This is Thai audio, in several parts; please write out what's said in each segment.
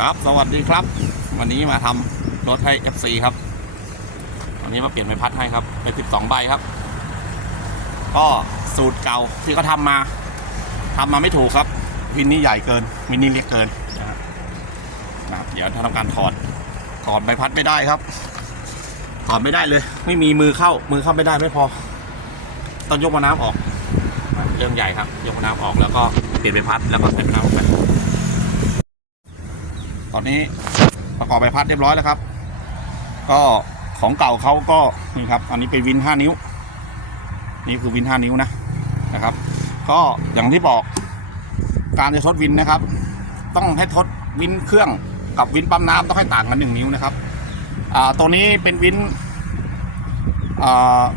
ครับ สวัสดีครับ วันนี้มาทำรถให้ FC ครับ วันนี้มาเปลี่ยนใบพัดให้ครับ เป็น 12 ใบครับ ก็สูตรเก่าที่เขาทำมาทำมาไม่ถูกครับ วินนี่ใหญ่เกินวินนี่เล็กเกินนะครับเดี๋ยวทำการถอด ถอดใบพัดไม่ได้ครับ ถอดไม่ได้เลย ไม่มีมือเข้า มือเข้าไม่ได้ไม่พอ ต้องยกมะน้ำออก เรื่องใหญ่ครับ ยกมะน้ำออกแล้วก็เปลี่ยนใบพัดแล้วก็ใส่มะน้ำออกไป ตอนนี้ประกอบใบพัดเรียบร้อยแล้วครับ ก็ของเก่าเขาก็นี่ครับ อันนี้เป็นวิน5นิ้ว นี่คือวิน5นิ้วนะนะครับ ก็อย่างที่บอกการจะทดวินนะครับ ต้องให้ทดวินเครื่องกับวินปั๊มน้ำต้องให้ต่างกันหนึ่งนิ้วนะครับอ่าตัวนี้เป็นวิน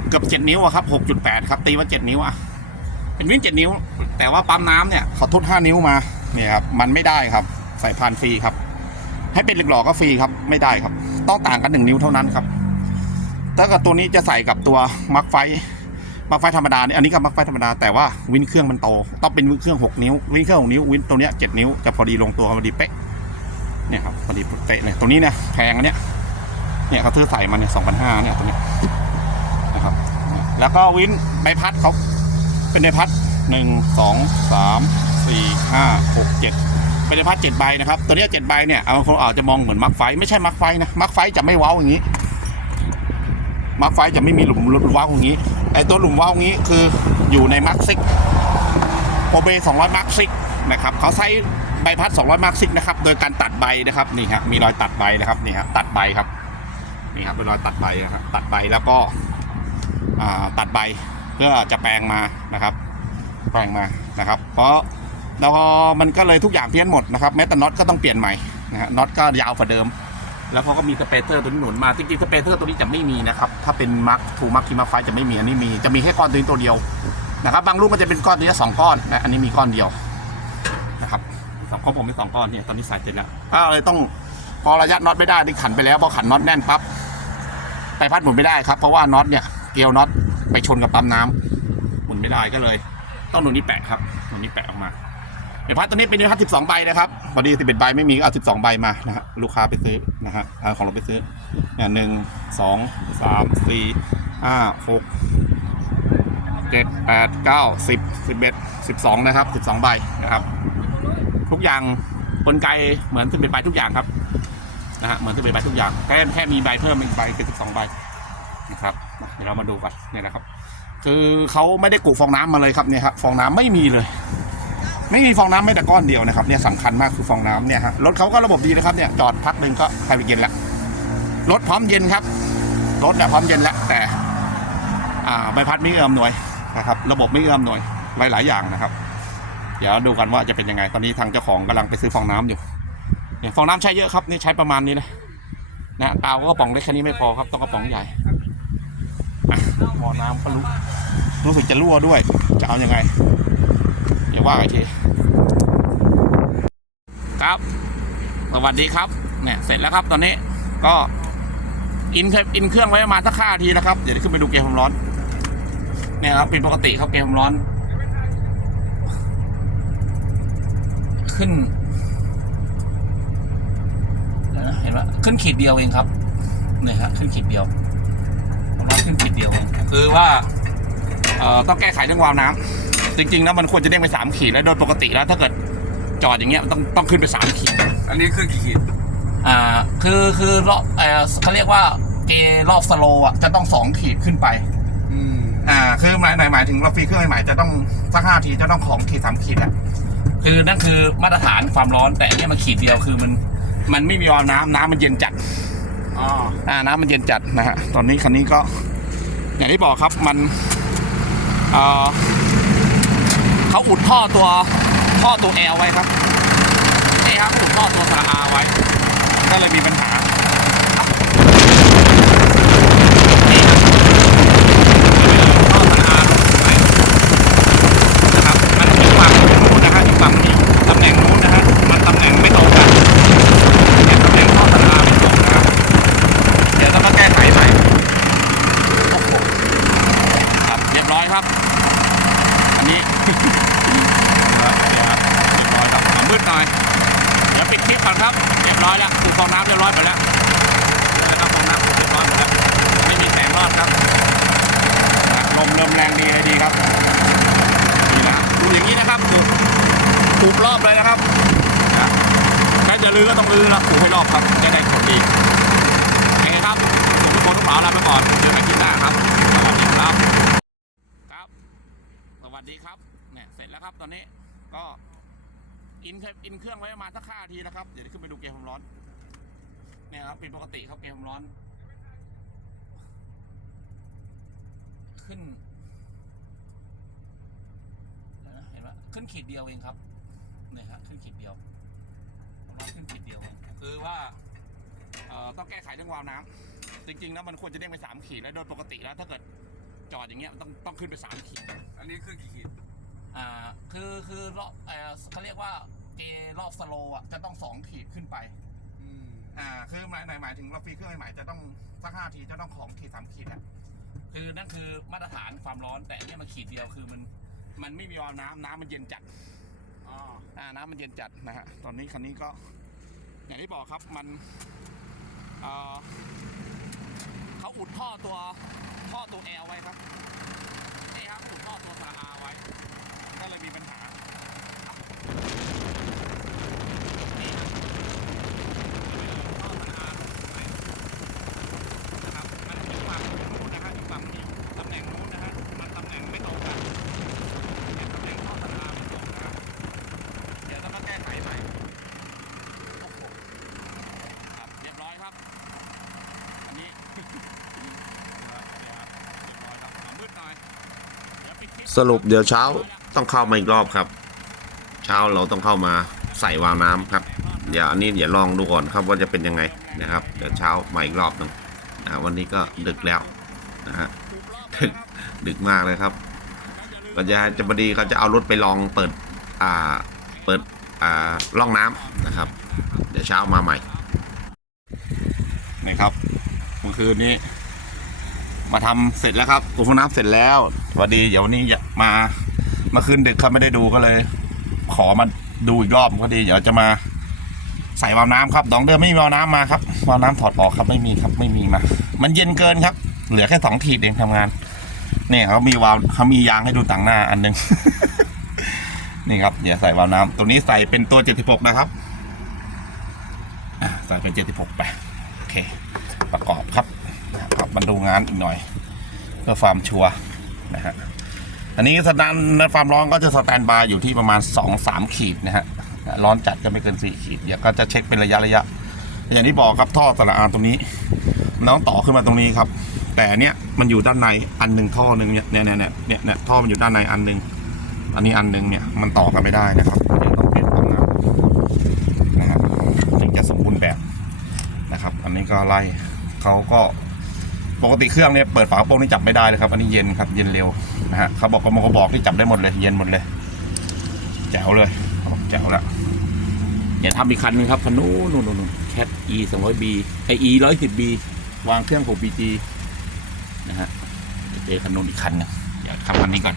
เกือบเจ็ดนิ้วอะครับหกจุดแปดครับ ตีว่าเจ็ดนิ้วอะเป็นวินเจ็ดนิ้ว แต่ว่าปั๊มน้ำเนี่ยเขาทดห้านิ้วมาเนี่ยครับมันไม่ได้ครับ ใส่พานฟรีครับ ให้เป็นเหล็กหล่อก็ฟรีครับไม่ได้ครับ ต้องต่างกันหนึ่งนิ้วเท่านั้นครับถ้ากิดตัวนี้จะใส่กับตัวมักไฟมักไฟธรรมดาเนี่ยอันนี้ก็มักไฟธรรมดาแต่ว่าวินเครื่องมันโตต้องเป็นวินเครื่องหกนิ้ว วินเครื่องหกนิ้ววินตัวเนี้ยเจ็ดนิ้วจะพอดีลงตัวพอดีเป๊ะเนี่ยครับพอดีเป๊ะเนี่ยตัวนี้เนี่ยแพงอันเนี้ยเนี่ยเขาซื้อใส่มาเนี่ยสองพันห้าเนี่ยตัวเนี้ยนะครับแล้วก็วินใบพัดเขาเป็นใบพัดหนึ่งสองสามสี่ห้าหกเจ็ด เป็นพัดเจ็ดใบนะครับตัวนี้เจ็ดใบเนี่ยบางคนอาจจะมองเหมือนมักไฟไม่ใช่มักไฟนะมักไฟจะไม่เว้าอย่างนี้มักไฟจะไม่มีหลุมว้าอย่างนี้ไอตัวหลุมว้าอย่างนี้คืออยู่ในมักซิกโปรเบ200มักซิกนะครับเขาใช้ใบพัด 200มักซิกนะครับ โดยการตัดใบนะครับ นี่ครับ มีรอยตัดใบนะครับ นี่ครับ ตัดใบครับ นี่ครับ เป็นรอยตัดใบนะครับ ตัดใบแล้วก็ตัดใบเพื่อจะแปลงมานะครับ แปลงมานะครับ เพราะ แล้วพอมันก็เลยทุกอย่างเพี้ยนหมดนะครับแม้แต่น็อตก็ต้องเปลี่ยนใหม่นะฮะน็อตก็ยาวกว่าเดิม แล้วเขาก็มีสเปเซอร์ตัวนี้หนุนมาจริงๆสเปเซอร์ตัวนี้จะไม่มีนะครับถ้าเป็นมาร์คทูมาร์คทีมาร์คไฟจะไม่มีอันนี้มีจะมีแค่ก้อนตัวนี้ตัวเดียวนะครับบางลูกมันจะเป็นก้อนนี้สองก้อนนะอันนี้มีก้อนเดียวนะครับสองข้อผมมีสองก้อนเนี่ยตอนนี้ใส่เสร็จแล้วถ้าเลยต้องพอระยะน็อตไม่ได้ที่ขันไปแล้วพอขันน็อตแน่นปั๊บไปพัดหมุนไม่ได้ครับเพราะว่าน็อตเนี่ยเกลียวน็อตไปชนกับปั๊มน้ำหมุนไม่ได้ก็เลย ต้องหนุนนี้แปะครับหนุนนี้แปะออกมา ใบพัดตัวนี้เป็นใบพัด12ใบนะครับพอดี11ใบไม่มีก็เอา12ใบมานะฮะลูกค้าไปซื้อนะฮะเอาของเราไปซื้อเนี่ยหนึ่งสองสามสี่ห้าหกเจ็ดแปดเก้าสิบสิบเอ็ดสิบสองนะครับสิบสองใบนะครับ ทุกอย่างกลไกเหมือน11ใบทุกอย่างครับนะฮะเหมือน11ใบทุกอย่างแค่แค่มีใบเพิ่มอีกใบเป็น12ใบนะครับเดี๋ยวเรามาดูกันเนี่ยนะครับ คือเขาไม่ได้กุฟองน้ำมาเลยครับเนี่ยครับฟองน้ำไม่มีเลย ไม่มีฟองน้ำไม่แต่ก้อนเดียวนะครับเนี่ยสำคัญมากคือฟองน้ำเนี่ยฮะรถเขาก็ระบบดีนะครับเนี่ยจอดพักหนึ่งก็ใครไปเย็นแล้วรถพร้อมเย็นครับรถเนี่ยพร้อมเย็นแล้วแต่ใบพัดไม่เอื้อมหน่วยนะครับ ระบบไม่เอื้อมหน่วยหลาย ๆ อย่างนะครับ เดี๋ยวดูกันว่าจะเป็นยังไงตอนนี้ทางเจ้าของกำลังไปซื้อฟองน้ำอยู่เนี่ยฟองน้ำใช้เยอะครับนี่ใช้ประมาณนี้เลยนะเตาก็กระป๋องเล็กแค่นี้ไม่พอครับต้องกระป๋องใหญ่อะหม้อน้ำก็รู้รู้สึกจะรั่วด้วยจะเอายังไง ว่าอีกทีครับ สวัสดีครับ เนี่ย เสร็จแล้วครับตอนนี้ ก็อินอินเครื่องไว้ประมาณสักห้าทีนะครับ เดี๋ยวขึ้นไปดูเกมความร้อน เนี่ยครับเป็นปกติครับเกมความร้อน ขึ้นเห็นไหมขึ้นขีดเดียวเองครับเนี่ยฮะขึ้นขีดเดียวความร้อนขึ้นขีดเดียว คือว่า เอ่อต้องแก้ไขเรื่องวาล์วน้ำ จริงๆแล้วมันควรจะเด้งไปสามขีดแล้วโดยปกติแล้วถ้าเกิดจอดอย่างเงี้ยต้องต้องขึ้นไปสามขีด อันนี้คือกี่ขีดอ่าคือคือรอบเอ่อเขาเรียกว่าเกรอบสโลว์อะจะต้องสองขีดขึ้นไปอืมอ่าคือหมายหมายหมายถึงเราฟรีเครื่องใหม่ๆจะต้องสักห้าทีจะต้องของขีดสามขีดอะคือนั่นคือมาตรฐานความร้อนแต่อันเนี้ยมันขีดเดียวคือมัน มันไม่มีวาล์วน้ำน้ำมันเย็นจัดอ๋ออ่าน้ำมันเย็นจัดนะฮะตอนนี้คันนี้ก็ อย่างที่บอกครับมันเอ่อ เขาอุดท่อตัวท่อตัวแอลไว้ครับนี่ครับอุดท่อตัวสาอาไว้ ก็เลยมีปัญหานี่ครับท่อสาอาไว้ นะครับมันอยู่ฝั่งนู้นนะฮะอยู่ฝั่งนี้ตำแหน่งนู้นนะฮะมันตำแหน่งไม่ตรงกันเนี่ยตำแหน่งท่อสาอาไม่ตรงนะครับเดี๋ยวต้องมาแก้ไขใหม่โอ้โหครับเรียบร้อยครับมืดหน่อยเดี๋ยวปิดคลิปก่อนครับเรียบร้อยแล้วปูฟองน้ำเรียบร้อยหมดแล้วนี่นะครับฟองน้ำปูเรียบร้อยหมดแล้วไม่มีแสงรอดครับลมเริ่มแรงดีเลยดีครับนี่นะดูอย่างนี้นะครับปูปูรอบเลยนะครับนะถ้าจะลื้อก็ต้องลื้อแล้วปูให้รอบครับจะได้ผลดีโอเคครับผมทุกคนทุกสาวลาไปก่อนเจอกันคลิปหน้าครับสวัสดีครับครับ สวัสดีครับ เนี่ยเสร็จแล้วครับตอนนี้ก็อินเคอินเครื่องไว้ประมาณสักห้านาทีนะครับ เดี๋ยวขึ้นไปดูเกมความร้อน เนี่ยครับเป็นปกติครับเกมความร้อน ขึ้นเห็นไหมขึ้นขีดเดียวเองครับเนี่ยฮะขึ้นขีดเดียวความร้อนขึ้นขีดเดียวคือว่าเอ่อต้องแก้ไขเรื่องวาล์วน้ำจริงๆแล้วมันควรจะเด้งไปสามขีดแล้วโดยปกติแล้วถ้าเกิดจอดอย่างเงี้ยต้องต้องขึ้นไปสามขีด อันนี้ขึ้นกี่ขีด อ่าคือคือรอบเอ่อเขาเรียกว่าเกรอบสโลว์อะจะต้องสองขีดขึ้นไป อืมอ่า คือหมายหมายหมายถึงเราฟรีเครื่องใหม่ๆจะต้องสักห้าทีจะต้องของขีดสามขีดอะคือนั่นคือมาตรฐานความร้อนแต่อันเนี่ยมันขีดเดียวคือมัน มันไม่มีวาล์วน้ำน้ำมันเย็นจัด อ๋ออ่าน้ำมันเย็นจัดนะฮะ ตอนนี้คันนี้ก็ อย่างที่บอกครับมันเอ่อเขาอุดท่อตัวท่อตัวแอลไว้ครับ นี่ครับอุดท่อตัวซาอาไว้ ก็เลยมีปัญหาครับอซาอาไว้นะครับมันอยู่ฝั่งนู้นนะฮะอยู่ฝั่งนี้ตำแหน่งนู้นนะฮะมันตำแหน่งไม่ตรงกันเป็นตำแหน่งท่อซาอาไม่ตรงนะครับเดี๋ยวต้องมาแก้ไขใหม่โอ้โหครับเรียบร้อยครับอันนี้สรุปเดี๋ยวเช้า ต้องเข้ามาอีกรอบครับ เช้าเราต้องเข้ามาใส่วาล์วน้ำครับเดี๋ยวอันนี้เดี๋ยวลองดูก่อนครับว่าจะเป็นยังไงนะครับเดี๋ยวเช้ามาอีกรอบหนึ่งนะวันนี้ก็ดึกแล้วนะฮะดึกดึกมากเลยครับก็จะจะพอดีเขาจะเอารถไปลองเปิดอ่าเปิดอ่าล่องน้ำนะครับ เดี๋ยวเช้ามาใหม่นี่ครับเมื่อคืนนี้ มาทำเสร็จแล้วครับอุปน้ำเสร็จแล้วพอดีเดี๋ยววันนี้อยากมา เมื่อคืนดึกครับไม่ได้ดูก็เลย ขอมาดูอีกรอบพอดีเดี๋ยวจะมาใส่วาล์วน้ำครับดองเดิมไม่มีวาล์วน้ำมาครับวาล์วน้ำถอดออกครับไม่มีครับไม่มีมา มันเย็นเกินครับ เหลือแค่สองขีดเองทำงานเนี่ยเขามีวาล์วเขามียางให้ดูต่างหน้าอันหนึงนี่ครับเดี๋ยวใส่วาล์วน้ำตัวนี้ใส่เป็นตัว76นะครับใส่เป็น76ไปโอเค ประกอบครับนะครับมาดูงานอีกหน่อยเพื่อความชัวร์นะฮะ อันนี้สแตนความร้อนก็จะสแตนบายอยู่ที่ประมาณ 2-3 ขีดนะฮะร้อนจัดก็ไม่เกิน 4 ขีดเดี๋ยวก็จะเช็คเป็นระยะระยะ อย่างที่บอกครับท่อสระอานตรงนี้ น้องต่อขึ้นมาตรงนี้ครับ แต่เนี้ยมันอยู่ด้านในอันหนึ่งท่อหนึ่งเนี่ยเนี่ยเนี่ยเนี่ยเนี่ยท่อมันอยู่ด้านในอันหนึ่งอันนี้อันหนึ่งเนี่ยมันต่อกันไม่ได้นะครับต้องเปลี่ยนตรงนั้นนะฮะถึงจะสมบูรณ์แบบนะครับ อันนี้ก็ไล่เขาก็ ปกติเครื่องเนี่ยเปิดฝากระโปรงนี่จับไม่ได้เลยครับ อันนี้เย็นครับเย็นเร็วนะฮะเขาบอกกมกบอกที่จับได้หมดเลย เย็นหมดเลย แจ๋วเลยแจ๋วแล้วเนี่ยทำอีกคันนึงครับคันนู้นนู้นนู่นแคท e สองร้อย b ไอ e ร้อยสิบ b วางเครื่องหก bg นะฮะเจอคันนู้นอีกคันหนึงเดี๋ยวทำคันนี้ก่อน